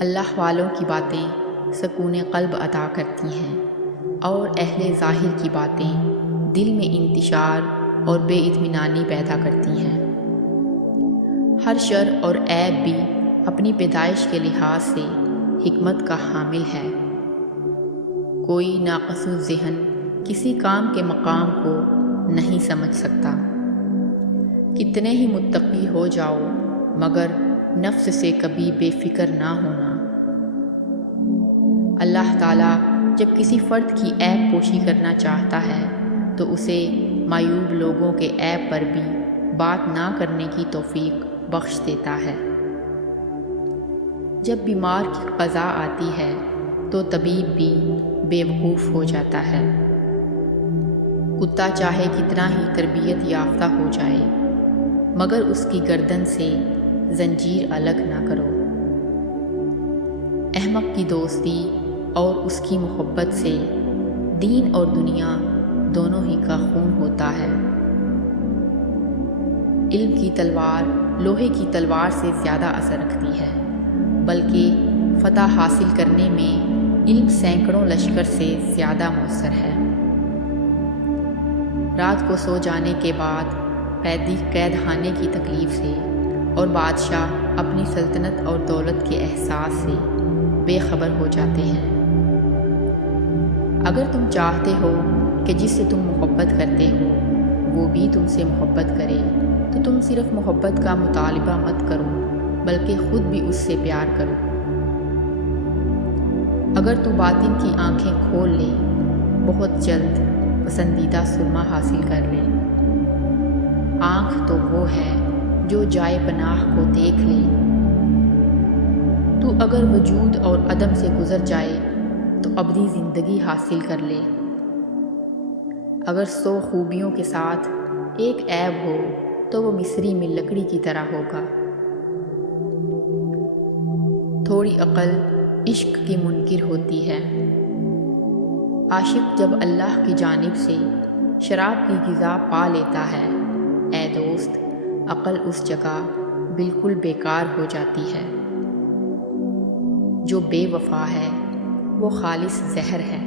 اللہ والوں کی باتیں سکون قلب عطا کرتی ہیں اور اہل ظاہر کی باتیں دل میں انتشار اور بے اطمینانی پیدا کرتی ہیں۔ ہر شر اور عیب بھی اپنی پیدائش کے لحاظ سے حکمت کا حامل ہے۔ کوئی ناقص الذہن کسی کام کے مقام کو نہیں سمجھ سکتا۔ کتنے ہی متقی ہو جاؤ مگر نفس سے کبھی بے فکر نہ ہونا۔ اللہ تعالیٰ جب کسی فرد کی عیب پوشی کرنا چاہتا ہے تو اسے معیوب لوگوں کے عیب پر بھی بات نہ کرنے کی توفیق بخش دیتا ہے۔ جب بیمار کی قضا آتی ہے تو طبیب بھی بے وقوف ہو جاتا ہے۔ کتا چاہے کتنا ہی تربیت یافتہ ہو جائے مگر اس کی گردن سے زنجیر الگ نہ کرو۔ احمق کی دوستی اور اس کی محبت سے دین اور دنیا دونوں ہی کا خون ہوتا ہے۔ علم کی تلوار لوہے کی تلوار سے زیادہ اثر رکھتی ہے، بلکہ فتح حاصل کرنے میں علم سینکڑوں لشکر سے زیادہ مؤثر ہے۔ رات کو سو جانے کے بعد قیدی قید خانے کی تکلیف سے اور بادشاہ اپنی سلطنت اور دولت کے احساس سے بے خبر ہو جاتے ہیں۔ اگر تم چاہتے ہو کہ جس سے تم محبت کرتے ہو وہ بھی تم سے محبت کرے تو تم صرف محبت کا مطالبہ مت کرو بلکہ خود بھی اس سے پیار کرو۔ اگر تو باطن کی آنکھیں کھول لے بہت جلد پسندیدہ سرما حاصل کر لے۔ آنکھ تو وہ ہے جو جائے پناہ کو دیکھ لے۔ تو اگر وجود اور عدم سے گزر جائے تو ابدی زندگی حاصل کر لے۔ اگر 100 خوبیوں کے ساتھ ایک عیب ہو تو وہ مصری میں لکڑی کی طرح ہوگا۔ تھوڑی عقل عشق کی منکر ہوتی ہے۔ عاشق جب اللہ کی جانب سے شراب کی غذا پا لیتا ہے، اے دوست، عقل اس جگہ بالکل بیکار ہو جاتی ہے۔ جو بے وفا ہے وہ خالص زہر ہے۔